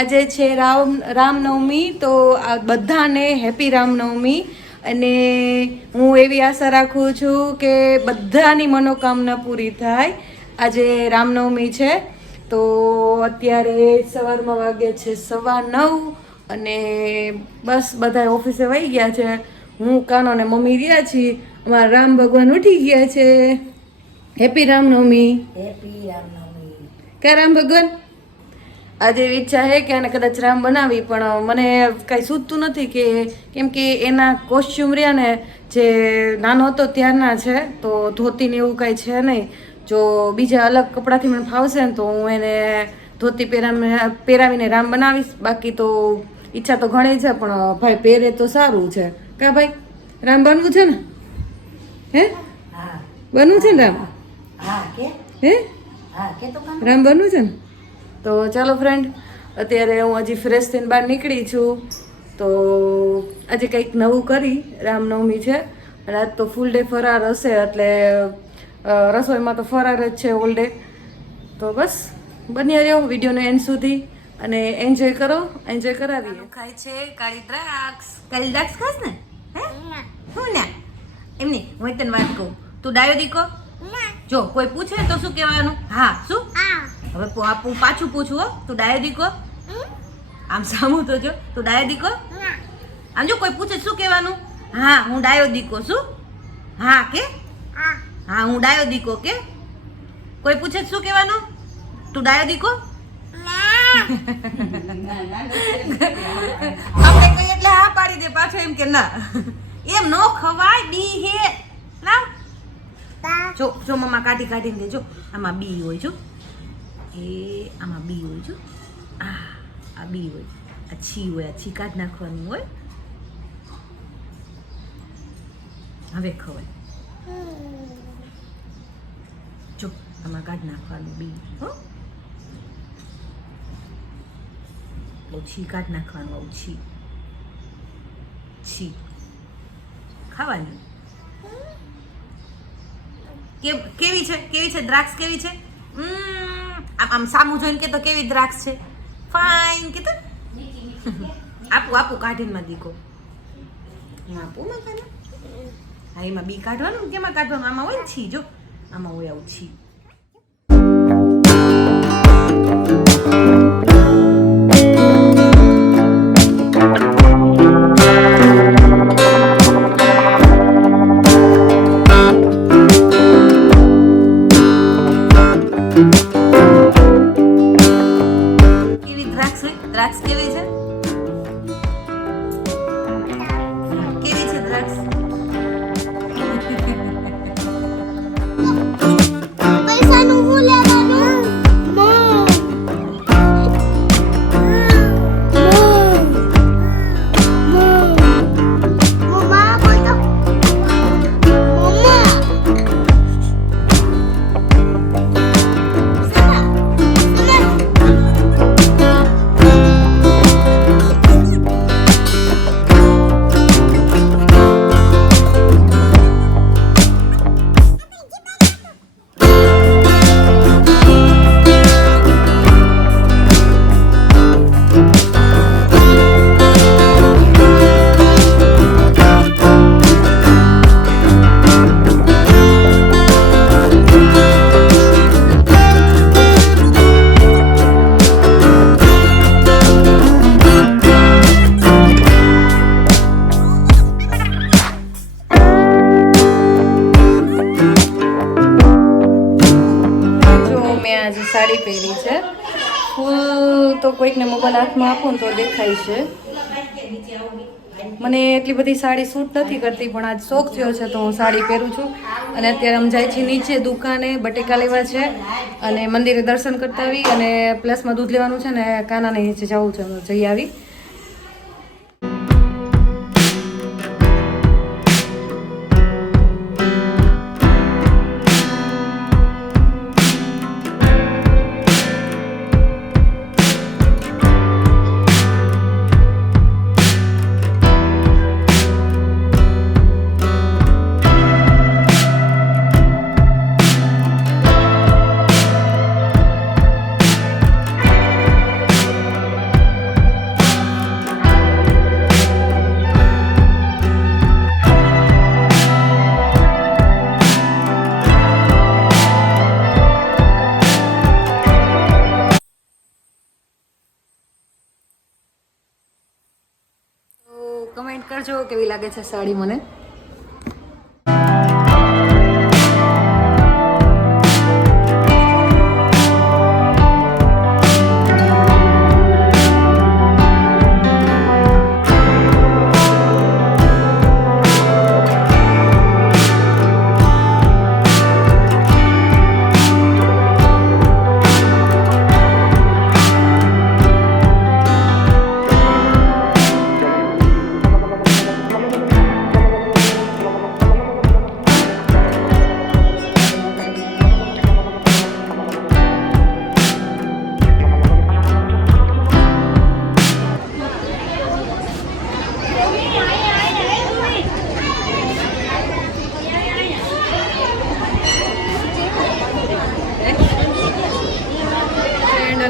આજે છે રામનવમી, તો આ બધાને હેપી રામનવમી. અને હું એવી આશા રાખું છું કે બધાની મનોકામના પૂરી થાય. આજે રામનવમી છે, તો અત્યારે સવારમાં વાગે છે 9:15 અને બસ બધા ઓફિસે વહી ગયા છે. હું કાનો ને મમ્મી રહ્યા છીએ. અમારા રામ ભગવાન ઉઠી ગયા છે. હેપી રામનવમી. હેપી રામનવમી. ક્યાં રામ ભગવાન? આજે ઈચ્છા છે કે આને કદાચ રામ બનાવી, પણ મને કાંઈ સૂઝતું નથી કે કેમ કે એના કોસ્ચ્યુમ રહ્યા ને જે નાનો હતો ત્યારના છે, તો ધોતીને એવું કાંઈ છે નહીં. જો બીજા અલગ કપડાથી મને ફાવશે ને તો હું એને ધોતી પહેરાવીને રામ બનાવીશ. બાકી તો ઈચ્છા તો ઘણી છે, પણ ભાઈ પહેરે તો સારું છે. કા ભાઈ, રામ બનવું છે ને? હે, બનવું છે ને રામ? હે, રામ બનવું છે ને? તો ચાલો ફ્રેન્ડ, અત્યારે હું હજી ફ્રેશ થઈને બહાર નીકળી છું. તો આજે કંઈક નવું કરી. રામનવમી છે અને આજ તો ફૂલ ડે ફરાર હશે, એટલે રસોઈમાં તો ફરાર જ છે ઓલ ડે. તો બસ બન્યા રહ્યો વિડીયોનો એન્ડ સુધી અને એન્જોય કરો. એન્જોય કરાવીએ. ખાય છે કાળી દ્રાક્ષ. કાળી દ્રાક્ષ ખાસ ને? હે, હું ના એમની હું તને વાત કહું. તું ડાયો દીકો? જો કોઈ પૂછે તો શું કહેવાનું? હા. શું? હવે હું પાછું પૂછું. હો, તું ડાયો દીકો? આમ સામું તો જો. તું ડાયો દીકો? આમ જો કોઈ પૂછે શું કહેવાનું? હા, હું ડાયો દીકો. શું? હા કે હા, હું ડાયો દીકો કે? કોઈ પૂછે શું કહેવાનું? તું ડાયો દીકો? આપણે કહીએ એટલે હા પાડી દે પાછો એમ કે ના. એમ નો ખવાય. બી હે લાવ. જો જો મમ્મા કાઢીને દે. જો આમાં બી હોય. જો આમાં બી હોય. જો આ બી હોય. આ છી હોય. આ છી કાઢ નાખવાનું હોય. હવે ખવાય. જો આમાં કાઢ નાખવાનું બી. હો, છી કાઢ નાખવાનું. છી ખાવાની. કેવી છે દ્રાક્ષ? કેવી છે? આમ સામું જોઈને કે તો કેવી દ્રાક્ષ છે? ફાઇન કે તો આપું કાઢીને માં દીકો. આપું માં કાઢે. હા, એમાં બી કાઢવાનું. કેમાં કાઢવાનું? આમાં હોય છી. જો આમાં હોય આવું છી. દ્રાક્ષ કેવી છે? કેવી છે દ્રાક્ષ? પૈસાનું હું લેવાનું? સાડી પહેરી છે. ફૂલ તો કોઈકને મોબાઈલ હાથમાં આપું તો દેખાય છે. મને એટલી બધી સાડી સૂટ નથી કરતી, પણ આજ શોખ થયો છે તો હું સાડી પહેરું છું. અને અત્યારે અમે જાય છે નીચે દુકાને બટેકા લેવા છે અને મંદિરે દર્શન કરતા આવી અને પ્લસમાં દૂધ લેવાનું છે ને કાનાને નીચે જવું છે. જઈ આવી. કમેન્ટ કરજો કેવી લાગે છે સાડી મને.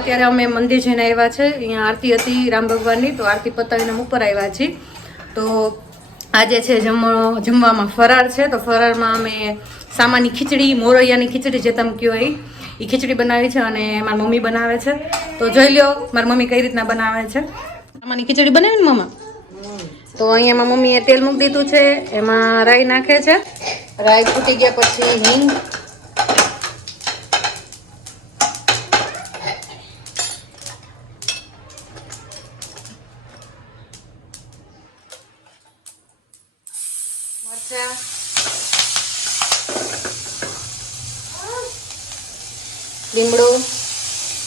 અત્યારે અમે મંદિર જઈને આવ્યા છે. અહીંયા આરતી હતી રામ ભગવાનની, તો આરતી પતાવીને ઉપર આવ્યા છીએ. તો આજે છે જમવામાં ફરાર છે. તો ફરારમાં અમે સામાની ખીચડી, મોરૈયાની ખીચડી જે તમે કહો એ ખીચડી બનાવી છે અને મારી મમ્મી બનાવે છે. તો જોઈ લો મારી મમ્મી કઈ રીતના બનાવે છે. સામાની ખીચડી બનાવી ને મમ્મા. તો અહીંયા મારી મમ્મીએ તેલ મૂકી દીધું છે, એમાં રાઈ નાખે છે. રાઈ ફૂટી ગયા પછી હિંગ, મરચાં, લીમડો,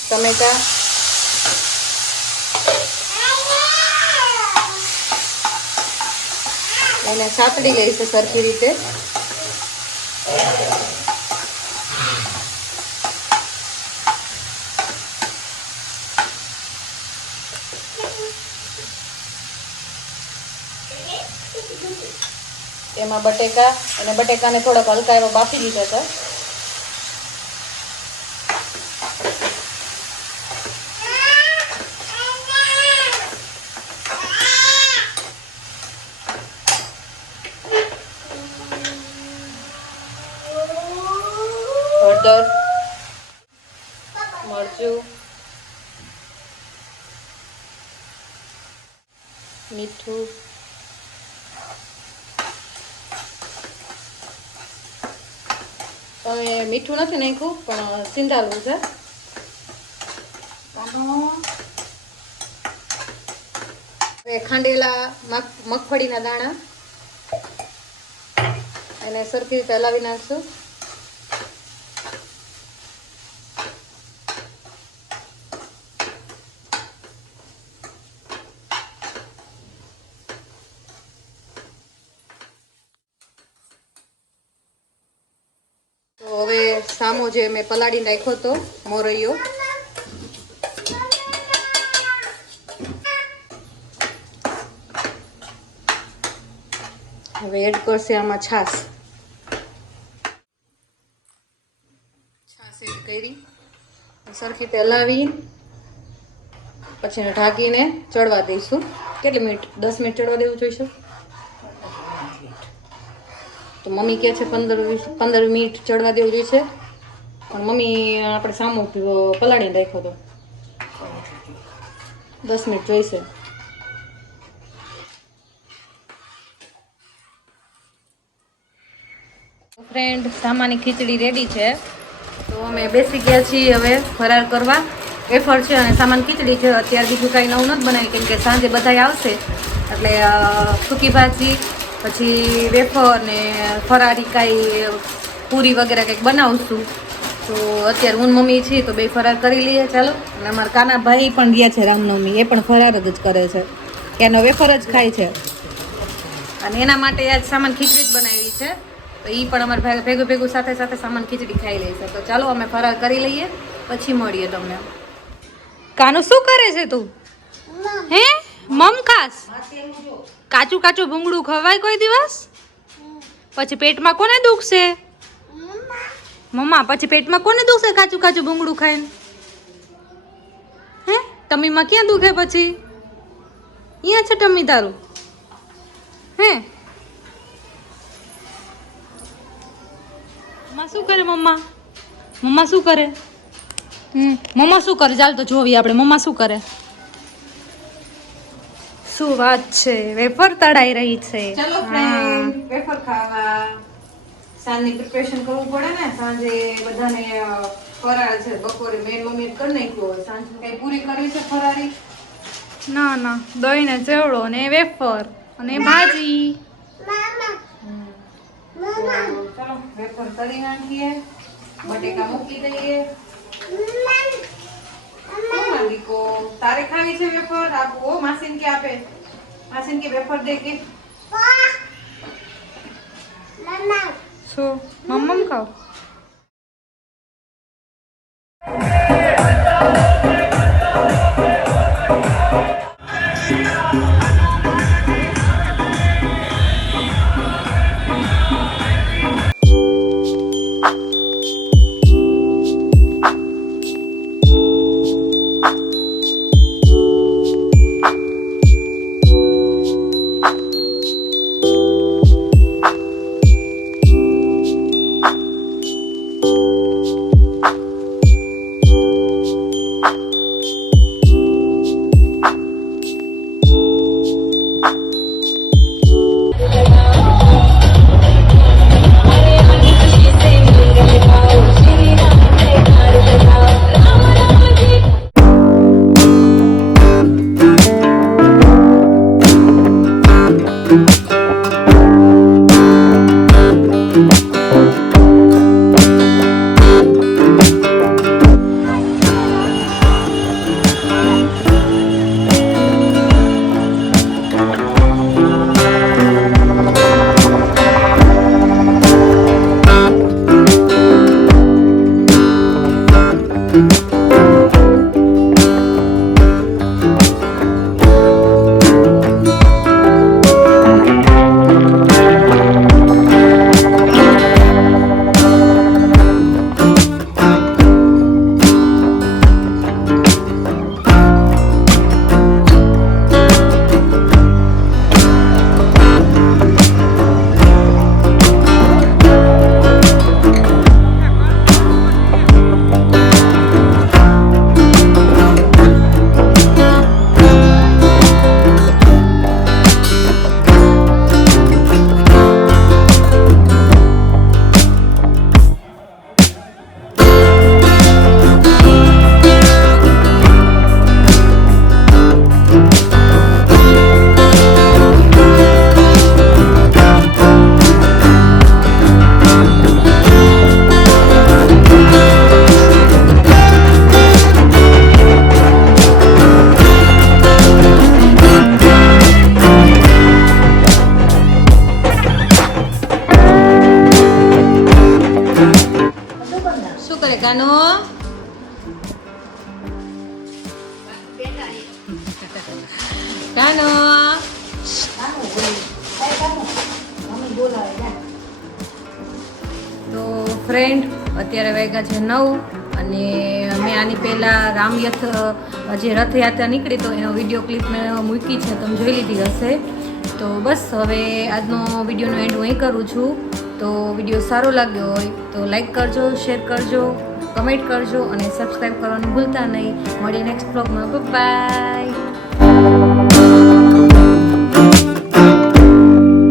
ટમેટા, એને સાતડી લઈશું સરખી રીતે. એમાં બટેકા, અને બટેકાને થોડાક હલકા એવા બાફી દીધા હતા. હળદર, મરચું, મીઠું, તમે મીઠું નથી નાખ્યું પણ સિંધાલવું છે. હવે ખાંડેલા મગફળીના દાણા એને સરખી રીતે હલાવી નાખશું. તો હવે સામો જે મેં પલાળી નાખ્યો હતો મોરૈયો, હવે એડ કરશે આમાં છાશ. છાશ એડ કરી સરખી રીતે હલાવી પછી એને ઢાંકીને ચડવા દઈશું. કેટલી મિનિટ? 10 મિનિટ ચડવા દેવું જોઈશું. તો મમ્મી કહે છે 15 મિનિટ ચડવા દેવું જોઈએ છે, પણ મમ્મી આપણે સામો પલાળીને રાખ્યો હતો, 10 મિનિટ જોઈશે. ફ્રેન્ડ, સામાની ખીચડી રેડી છે. તો અમે બેસી ગયા છીએ હવે ફરાર કરવા. વેફર છે અને સામાન ખીચડી છે. અત્યારે બીજું કાંઈ નવું નથી બનાવ્યું, કેમ કે સાંજે બધા આવશે એટલે સૂકી ભાજી પછી વેફર ને ફરારી કાંઈ પૂરી વગેરે કંઈક બનાવશું. તો અત્યારે હું મમ્મી છીએ તો બે ફરાર કરી લઈએ ચાલો. અને અમારા કાના ભાઈ પણ ગયા છે રામનવમી, એ પણ ફરાર જ કરે છે, કે એનો વેફર જ ખાય છે. અને એના માટે આજ સામાન ખીચડી જ બનાવી છે. તો એ પણ અમારે ભેગું સાથે સાથે સામાન ખીચડી ખાઈ લેશે. તો ચાલો અમે ફરાર કરી લઈએ, પછી મળીએ તમને. કાનું શું કરે છે તું? હે મમ ખાસ? કાચું કાચું ભૂંગળું ખવાય કોઈ દિવસ? પછી પેટમાં કોને દુખશે? મમ્મા પછી પેટમાં કોને દુખશે કાચું કાચું ભૂંગળું ખાઈને? હે ટમીમાં ક્યાં દુખે પછી? અહીંયા છે ટમી તારું? હે મમ્મા શું કરે? મમ્મા શું કરે? મમ્મા શું કરે? ચાલ તો જોવી આપણે મમ્મા શું કરે. શું વાત છે, વેફર તળાઈ રહી છે. ચલો ફ્રેન્ડ વેફર ખાવા. સાંજની પ્રિપરેશન કરવું પડે ને, સાંજે બધાને ફરાળ છે. બપોરે મેં મમ્મી કરી નાખ્યું, સાંજે કઈ પૂરી કરવી છે ફરાળી? ના ના, દહીં ને ચેવડો ને વેફર અને ભાજી. ચલો વેફર તળી નાખીએ, બટેકા મૂકી દઈએ. દીકો તારે ખાવી છે વેફર? આપો માસીન કે આપે? માસીન કે વેફર દે કે શું મમ્મમ ખાવ? કાનો કાનો તો ફ્રેન્ડ અત્યારે વાગ્યા છે 9 અને મેં આની પહેલાં રામયથ જે રથયાત્રા નીકળી તો એનો વિડીયો ક્લિપ મેં મૂકી છે, તમે જોઈ લીધી હશે. તો બસ હવે આજનો વિડીયોનો એન્ડ હું અહીં કરું છું. તો વિડીયો સારો લાગ્યો હોય તો લાઈક કરજો, શેર કરજો, કમેન્ટ કરજો અને સબસ્ક્રાઈબ કરવાનું ભૂલતા નહીં. મળીએ નેક્સ્ટ બ્લોગમાં. બાય.